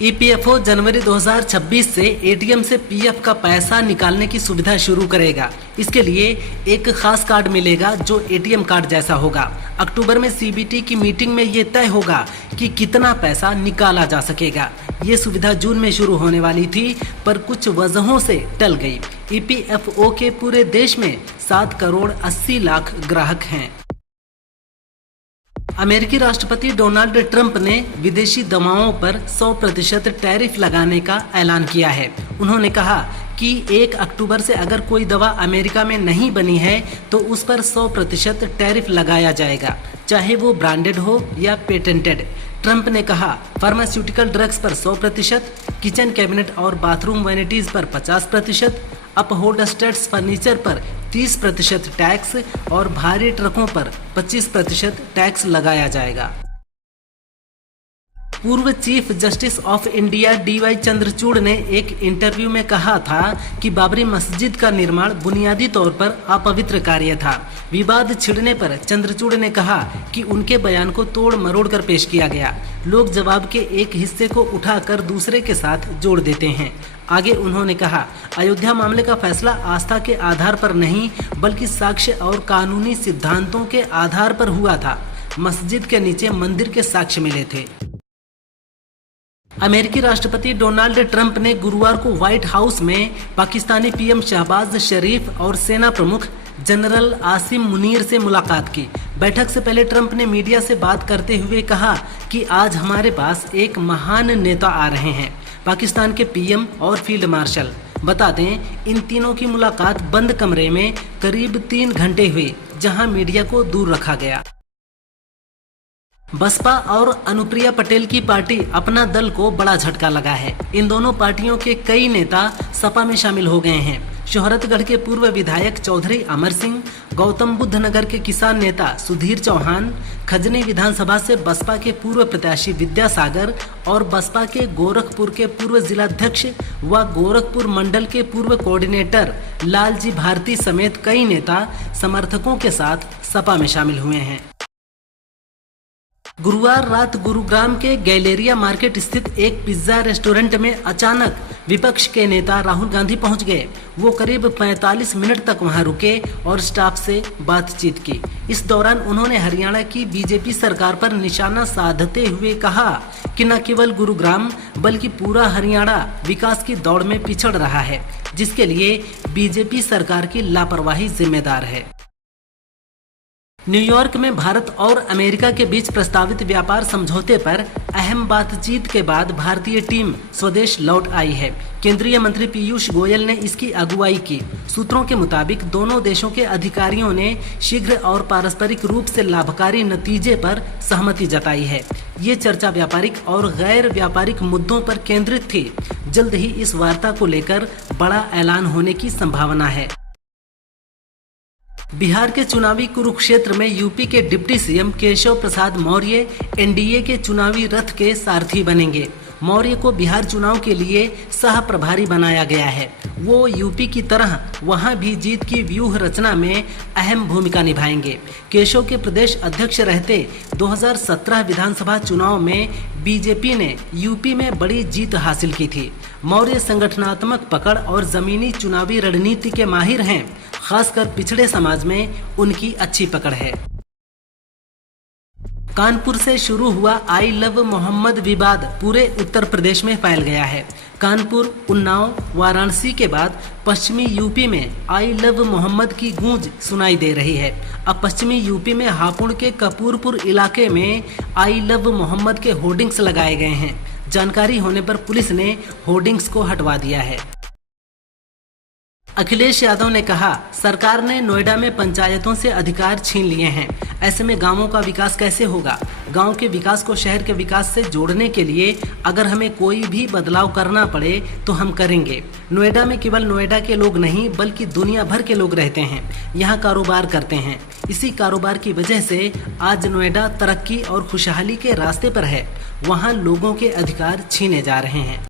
EPFO जनवरी 2026 से ATM से PF का पैसा निकालने की सुविधा शुरू करेगा। इसके लिए एक खास कार्ड मिलेगा जो एटीएम कार्ड जैसा होगा। अक्टूबर में सीबीटी की मीटिंग में ये तय होगा कि कितना पैसा निकाला जा सकेगा। ये सुविधा जून में शुरू होने वाली थी, पर कुछ वजहों से टल गई। ईपीएफओ के पूरे देश में 7 करोड़ 80 लाख ग्राहक हैं। अमेरिकी राष्ट्रपति डोनाल्ड ट्रंप ने विदेशी दवाओं पर 100% टैरिफ लगाने का ऐलान किया है। उन्होंने कहा कि 1 अक्टूबर से अगर कोई दवा अमेरिका में नहीं बनी है तो उस पर 100% टैरिफ लगाया जाएगा, चाहे वो ब्रांडेड हो या पेटेंटेड। ट्रंप ने कहा फार्मास्यूटिकल ड्रग्स पर 100%, किचन कैबिनेट और बाथरूम वैनिटीज पर 50%, अपहोल्स्टर्ड फर्नीचर पर 30% टैक्स और भारी ट्रकों पर 25% टैक्स लगाया जाएगा। पूर्व chief justice of India D Y Chandrachud ने एक इंटरव्यू में कहा था कि बाबरी मस्जिद का निर्माण बुनियादी तौर पर अपवित्र कार्य था। विवाद छिड़ने पर चंद्रचूड़ ने कहा कि उनके बयान को तोड़ मरोड़ कर पेश किया गया। लोग जवाब के एक हिस्से को उठाकर दूसरे के साथ जोड़ देते हैं। आगे उन्होंने कहा, अयोध्या मामले का फैसला आस्था के आधार पर नहीं बल्कि साक्ष्य और कानूनी सिद्धांतों के आधार पर हुआ था। मस्जिद के नीचे मंदिर के साक्ष्य मिले थे। अमेरिकी राष्ट्रपति डोनाल्ड ट्रंप ने गुरुवार को व्हाइट हाउस में पाकिस्तानी पीएम शहबाज शरीफ और सेना प्रमुख जनरल आसिम मुनीर से मुलाकात की। बैठक से पहले ट्रंप ने मीडिया से बात करते हुए कहा कि आज हमारे पास एक महान नेता आ रहे हैं, पाकिस्तान के पीएम और फील्ड मार्शल। बता दें, इन तीनों की मुलाकात बंद कमरे में करीब 3 घंटे हुई, जहां मीडिया को दूर रखा गया। बसपा और अनुप्रिया पटेल की पार्टी अपना दल को बड़ा झटका लगा है। इन दोनों पार्टियों के कई नेता सपा में शामिल हो गए हैं। शोहरतगढ़ के पूर्व विधायक चौधरी अमर सिंह, गौतम बुद्ध नगर के किसान नेता सुधीर चौहान, खजनी विधानसभा से बसपा के पूर्व प्रत्याशी विद्यासागर और बसपा के गोरखपुर के पूर्व जिलाध्यक्ष व गोरखपुर मंडल के पूर्व कोऑर्डिनेटर लालजी भारती समेत कई नेता समर्थकों के साथ सपा में शामिल हुए हैं। गुरुवार रात गुरुग्राम के गैलेरिया मार्केट स्थित एक पिज्जा रेस्टोरेंट में अचानक विपक्ष के नेता राहुल गांधी पहुंच गए। वो करीब 45 मिनट तक वहां रुके और स्टाफ से बातचीत की। इस दौरान उन्होंने हरियाणा की बीजेपी सरकार पर निशाना साधते हुए कहा कि न केवल गुरुग्राम बल्कि पूरा हरियाणा विकास की दौड़ में पिछड़ रहा है, जिसके लिए बीजेपी सरकार की लापरवाही जिम्मेदार है। न्यूयॉर्क में भारत और अमेरिका के बीच प्रस्तावित व्यापार समझौते पर अहम बातचीत के बाद भारतीय टीम स्वदेश लौट आई है। केंद्रीय मंत्री पीयूष गोयल ने इसकी अगुवाई की। सूत्रों के मुताबिक दोनों देशों के अधिकारियों ने शीघ्र और पारस्परिक रूप से लाभकारी नतीजे पर सहमति जताई है। ये चर्चा व्यापारिक और गैर व्यापारिक मुद्दों पर केंद्रित थी। जल्द ही इस वार्ता को लेकर बड़ा ऐलान होने की संभावना है। बिहार के चुनावी कुरुक्षेत्र में यूपी के deputy CM Keshav Prasad Maurya NDA के चुनावी रथ के सारथी बनेंगे। मौर्य को बिहार चुनाव के लिए सह प्रभारी बनाया गया है। वो यूपी की तरह वहां भी जीत की व्यूह रचना में अहम भूमिका निभाएंगे। केशव के प्रदेश अध्यक्ष रहते 2017 विधानसभा चुनाव में बीजेपी ने यूपी में बड़ी जीत हासिल की थी। मौर्य संगठनात्मक पकड़ और जमीनी चुनावी रणनीति के माहिर हैं। खासकर पिछड़े समाज में उनकी अच्छी पकड़ है। कानपुर से शुरू हुआ आई लव मोहम्मद विवाद पूरे उत्तर प्रदेश में फैल गया है। कानपुर, उन्नाव, वाराणसी के बाद पश्चिमी यूपी में आई लव मोहम्मद की गूंज सुनाई दे रही है। अब पश्चिमी यूपी में हापुड़ के कपूरपुर इलाके में आई लव मोहम्मद के होर्डिंग्स लगाए गए हैं। जानकारी होने पर पुलिस ने होर्डिंग्स को हटवा दिया है। अखिलेश यादव ने कहा, सरकार ने नोएडा में पंचायतों से अधिकार छीन लिए हैं। ऐसे में गांवों का विकास कैसे होगा? गांव के विकास को शहर के विकास से जोड़ने के लिए अगर हमें कोई भी बदलाव करना पड़े तो हम करेंगे। नोएडा में केवल नोएडा के लोग नहीं बल्कि दुनिया भर के लोग रहते हैं, यहाँ कारोबार करते हैं। इसी कारोबार की वजह से आज नोएडा तरक्की और खुशहाली के रास्ते पर है। वहाँ लोगों के अधिकार छीने जा रहे हैं।